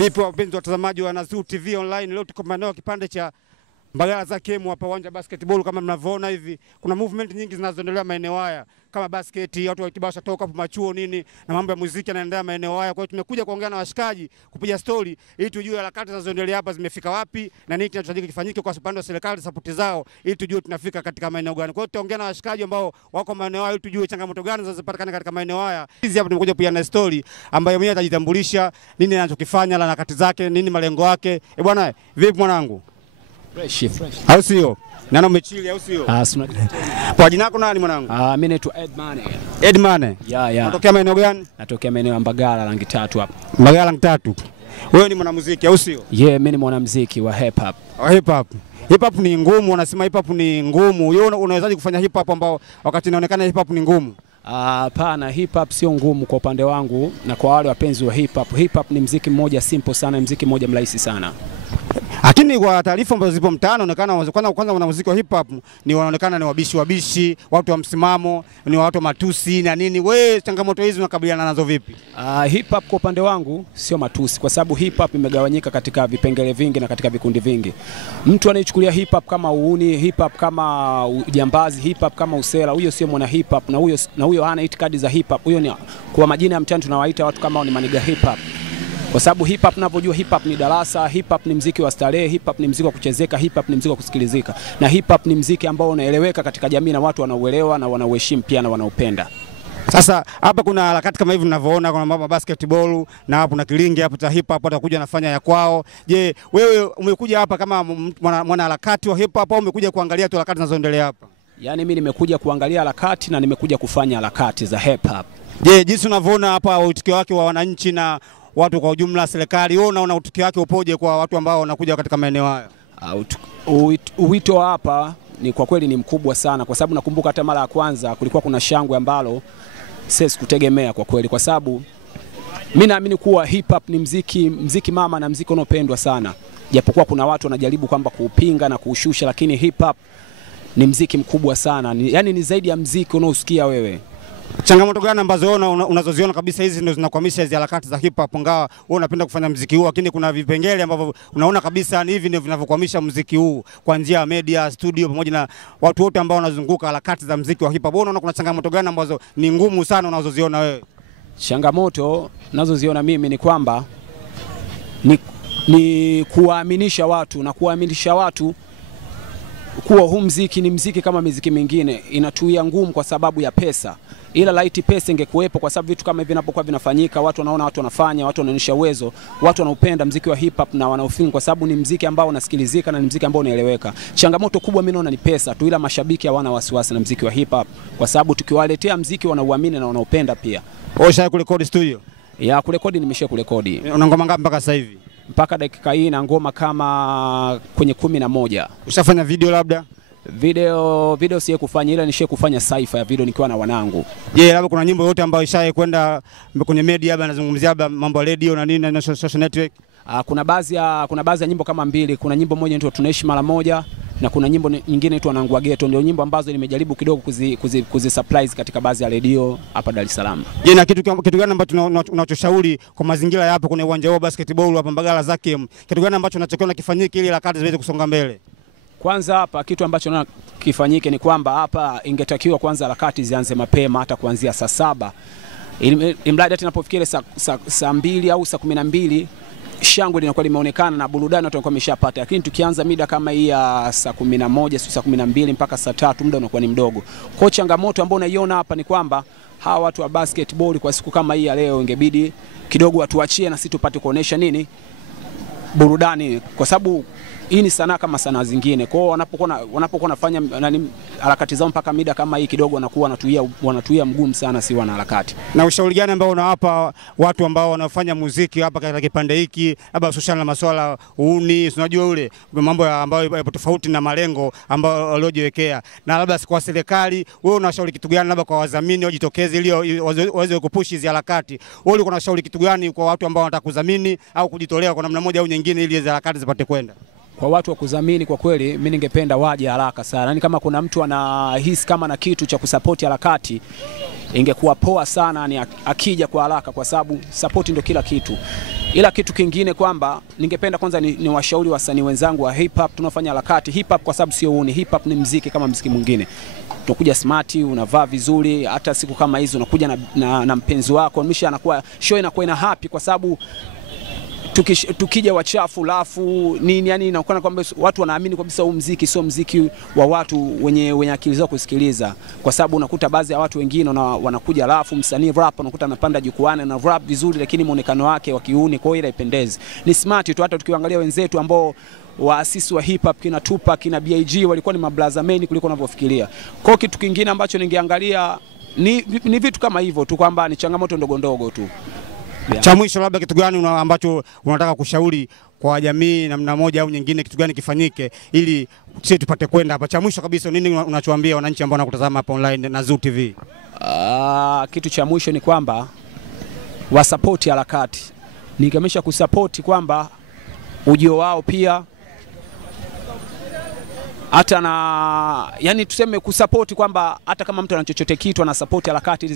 Vipi wapenzi watazamaji wa Nazuu TV online, leo tuko maeneo kipande cha Mbagala za Kemu hapa uwanja basketball. Kama mnavyoona hivi kuna movement nyingi zinazoendelea maeneo haya kama basket, watu wa kibasha toka hapo machuo nini na mambo ya muziki yanaendelea maeneo haya. Kwa hiyo tumekuja kuongea na washikaji kupiga story ili tujue harakati zinazoendelea hapa zimefika wapi na nini kinachotakiwa kifanyike kwa upande wa serikali, support zao ili tujue tunafika katika maeneo gani. Kwa hiyo tutaongea na washikaji ambao wako maeneo haya ili tujue changamoto gani zinazopatikana katika maeneo haya. Hizi hapa tumekuja pia na story ambayo mwenyewe atajitambulisha nini anachokifanya na harakati zake, nini malengo yake. Bwana, vipi mwanangu? Fresh. Au sio? Nani umechili au sio? Kwa jina lako nani mwanangu? Mimi naitwa Edmane. Edmane? Yeah. Unatokea maeneo gani? Natokea maeneo ya Mbagala rangi 3 hapa. Mbagala rangi 3. Wewe ni mwanamuziki au sio? Yeah, mimi ni mwanamuziki wa hip hop. Hip hop. Hip hop ni ngumu, wanasema hip hop ni ngumu. Wewe unawezaje kufanya hip hop ambao wakati inaonekana hip hop ni ngumu? Hapana, hip hop sio ngumu kwa upande wangu na kwa wale wapenzi wa hip hop. Hip hop ni muziki mmoja simple sana, muziki mmoja mrahisi sana. Lakini kwa taarifa ambazo zipo mtaani inaonekana kwanza wanamuziki wa hip hop ni wanaonekana ni wabishi, watu wa msimamo, ni watu wa matusi na nini. Wewe changamoto hizi unakabiliana nazo vipi? Hip hop kwa upande wangu sio matusi kwa sababu hip hop imegawanyika katika vipengele vingi na katika vikundi vingi. Mtu anayechukulia hip hop kama uuni, hip hop kama ujambazi, hip hop kama usela, huyo sio mwana hip hop na huyo hana itikadi za hip hop. Huyo ni kwa majina ya mtaani tunawaita watu kama ni maniga hip hop. Kwa sababu hip hop ninavyojua, hip hop ni darasa, hip hop ni muziki wa starehe, hip hop ni muziki wa kuchezeka, hip hop ni muziki wa kusikilizika. Na hip hop ni muziki ambao unaeleweka katika jamii na watu wanauelewa na wanauheshimu pia na wanaupenda. Sasa hapa kuna harakati kama hivi ninavyoona, kuna mambo basketball na hapo na kilingi hapo cha hip hop atakuja nafanya ya kwao. Je, wewe umekuja hapa kama mwana harakati wa hip hop au umekuja kuangalia tu harakati zinazoendelea hapa? Yaani mimi nimekuja kuangalia harakati na nimekuja kufanya harakati za hip hop. Je, jinsi unavyoona hapa utikio wake wa wananchi na watu kwa ujumla, serikali, wewe unaona utukio wake upoje kwa watu ambao wanakuja katika maeneo haya? Wito hapa ni kwa kweli ni mkubwa sana kwa sababu nakumbuka hata mara ya kwanza kulikuwa kuna shangwe ambalo sisi kutegemea kwa kweli, kwa sababu mimi naamini kuwa hip hop ni muziki mama na muziki unaopendwa sana. Japokuwa kuna watu wanajaribu kwamba kuupinga na kuushusha, lakini hip hop ni muziki mkubwa sana. Yaani ni zaidi ya muziki unaosikia wewe. Changamoto gani ambazo unazoziona kabisa hizi ndio zinakwamisha hizi harakati za hip hop, ingawa wewe unapenda kufanya muziki huu, lakini kuna vipengele ambavyo unaona kabisa ni hivi ndio vinavyokwamisha muziki huu kwa njia ya media, studio pamoja na watu wote ambao wanazunguka harakati za muziki wa hip hop? Wewe unaona kuna changamoto gani ambazo ni ngumu sana unazoziona wewe? Changamoto nazoziona mimi ni kwamba ni kuwaaminisha watu na kuwaaminisha watu kuwa huu muziki ni muziki kama muziki mingine, inatuia ngumu kwa sababu ya pesa. Ila laiti pesa ingekuwepo, kwa sababu vitu kama hivi vinapokuwa vinafanyika, watu wanaona, watu wanafanya, watu wanaonyesha uwezo, watu wanaupenda muziki wa hip hop na wanaufeel kwa sababu ni muziki ambao unasikilizika na ni muziki ambao unaeleweka. Changamoto kubwa mimi naona ni pesa tu, ila mashabiki hawana wasiwasi na muziki wa hip hop kwa sababu tukiwaletea muziki wanauamini na wanaupenda pia. Ushawahi kurekodi studio? Ya kurekodi nimesha kurekodi. Una ngoma ngapi mpaka sasa hivi? Mpaka dakika hii na ngoma kama kwenye 11. Ushafanya video labda? Video siye kufanya, ila nishe kufanya cypher ya video nikiwa na wanangu. Je, labda kuna nyimbo yote ambayo ishaye kwenda kwenye media labda nazungumzia labda mambo ya radio na nini na social network? Kuna baadhi ya nyimbo kama mbili. Kuna nyimbo moja inaitwa Tunaishi Mara Moja na kuna nyimbo nyingine inaitwa Nangua Ghetto. Ndio nyimbo ambazo nimejaribu kidogo kuzi surprise katika baadhi ya radio hapa Dar es Salaam. Je, na kitu gani ambacho unachoshauri kwa mazingira ya hapa kwenye uwanja wa basketball hapa Mbagala za Kemu? Kitu gani ambacho unachokiona kifanyike ili harakati ziweze kusonga mbele? Kwanza hapa kitu ambacho naona kifanyike ni kwamba hapa ingetakiwa kwanza harakati zianze mapema, hata kuanzia saa 7. Imradi hata inapofikia saa 2 au saa 12 shangwe linakuwa limeonekana na burudani watu wanakuwa wameshapata. Lakini tukianza mida kama hii ya saa 11, saa 12 mpaka saa 3 muda unakuwa ni mdogo. Kwa changamoto ambayo naiona hapa ni kwamba hawa watu wa basketball kwa siku kama hii ya leo ingebidi kidogo watuachie na sisi tupate kuonesha nini burudani, kwa sababu hii ni sanaa kama sanaa zingine. Kwa hiyo wanapokuwa nafanya harakati zao mpaka mida kama hii kidogo wanakuwa wanatuia mgumu sana si wana harakati. Na ushauri gani ambao unawapa watu ambao wanafanya muziki hapa katika kipande hiki, labda hususan na masuala uuni, unajua ule mambo ambayo yapo tofauti na malengo ambayo waliojiwekea, na labda kwa serikali wewe unashauri kitu gani labda kwa wadhamini wajitokeze ili waweze kupush hizi harakati? Wewe unashauri kitu gani kwa watu ambao wanataka kudhamini au kujitolea kwa namna moja au nyingine ili hizi harakati zipate kwenda? Kwa watu wa kudhamini kwa kweli mimi ningependa waje haraka sana. Yaani kama kuna mtu anahisi kama na kitu cha kusupport harakati ingekuwa poa sana ni akija kwa haraka, kwa sababu support ndio kila kitu. Ila kitu kingine kwamba ningependa kwanza ni washauri wasanii wenzangu wa hip hop tunafanya harakati hip hop, kwa sababu sio uni hip hop ni muziki kama muziki mwingine. Tunakuja smart, unavaa vizuri, hata siku kama hizo unakuja na mpenzi wako, misha anakuwa show inakuwa ina happy, kwa sababu tukija wachafu lafu nini, yani inakuwa kwamba watu wanaamini kabisa huu muziki sio muziki wa watu wenye akili zao kusikiliza, kwa sababu unakuta baadhi ya watu wengine wanakuja lafu msanii rap unakuta anapanda jukwani na rap vizuri, lakini muonekano wake wa kiuni, kwa hiyo haipendezi. Ni smart tu, hata tukiangalia wenzetu ambao waasisi wa hip hop kina Tupac kina BIG walikuwa ni mablaza men kuliko unavyofikiria. Kwa kitu kingine ambacho ningeangalia ni vitu kama hivyo tu, kwamba ni changamoto ndogo ndogo tu. Yeah. Cha mwisho labda kitu gani ambacho unataka kushauri kwa jamii namna moja au nyingine, kitu gani kifanyike ili sisi tupate kwenda hapa? Cha mwisho kabisa nini unachoambia wananchi ambao wanakutazama hapa online na Zoo TV? Kitu cha mwisho ni kwamba wasupport harakati. Ningemesha kusupport kwamba ujio wao pia hata na yani tuseme kusupport kwamba hata kama mtu ana chochote kitu ana support harakati ili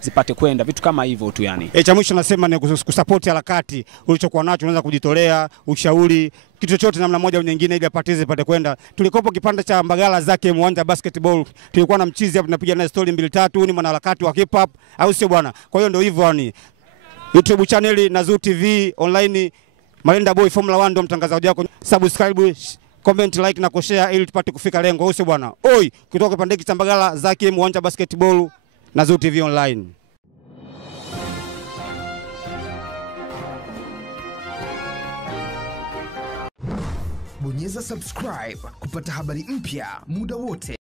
zipate kwenda, vitu kama hivyo tu yani. Cha mwisho nasema ni kusupport harakati, ulichokuwa nacho unaweza kujitolea, ushauri, kitu chochote namna moja au nyingine ili apate zipate kwenda. Tulikopo kipande cha Mbagala zake Uwanja Basketball, tulikuwa na mchizi hapa tunapiga na story 2 3, ni mwanaharakati wa hip hop au sio bwana? Kwa hiyo ndio hivyo yani. YouTube channel na Zoo TV online, Malenda Boy Formula 1 ndio mtangazaji wako. Subscribe, comment, like na kushare ili tupate kufika lengo, usio bwana. Oi, kutoka pande cha Mbagala zake Uwanja Basketball na Zoo TV online. Bonyeza subscribe kupata habari mpya muda wote.